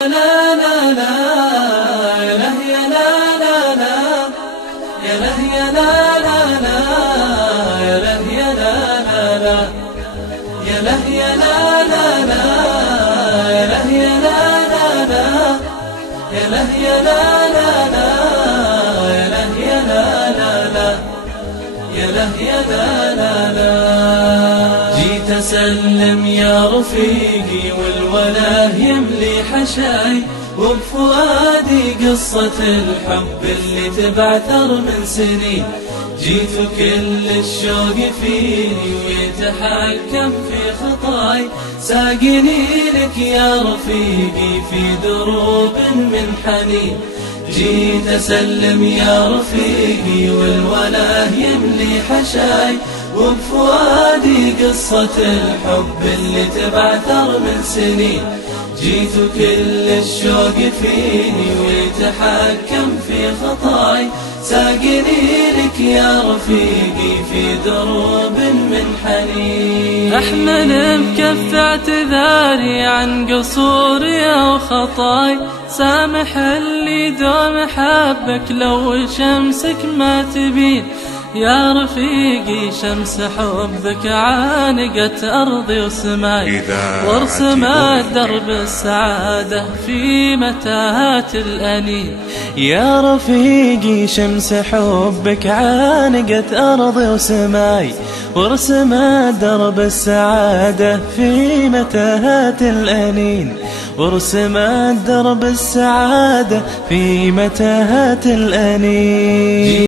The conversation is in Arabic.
لا لا لا يا له يا لا لا لا يا له يا لا لا لا يا له يا لا لا لا يا له يا لا لا لا يا له يا لا لا لا يا له يا لا لا لا يا له يا لا لا لا يا له يا لا لا لا. جيت أسلم يا رفيقي والولاء يملي حشاي، وبفؤادي قصة الحب اللي تبعثر من سنين. جيت كل الشوق فيني ويتحكم في خطاي، ساقني لك يا رفيقي في دروب من حنين. جيت أسلم يا رفيقي والولاء يملي حشاي، وبفؤادي قصة الحب اللي تبعثر من سنين. جيت كل الشوق فيني ويتحكم في خطاي، ساقني لك يا رفيقي في دروب من حنين. أحمل بكف اعتذاري عن قصوري أو خطاي، سامح اللي دوم حبك لو شمسك ما تبين. يا رفيقي شمس حبك عانقت أرضي وسماي، ورسمت درب السعادة في متاهات الأنين. يا رفيقي شمس حبك عانقت أرضي وسماي، ورسمت درب السعادة في متاهات الأنين. ورسمت درب السعادة في متاهات الأنين.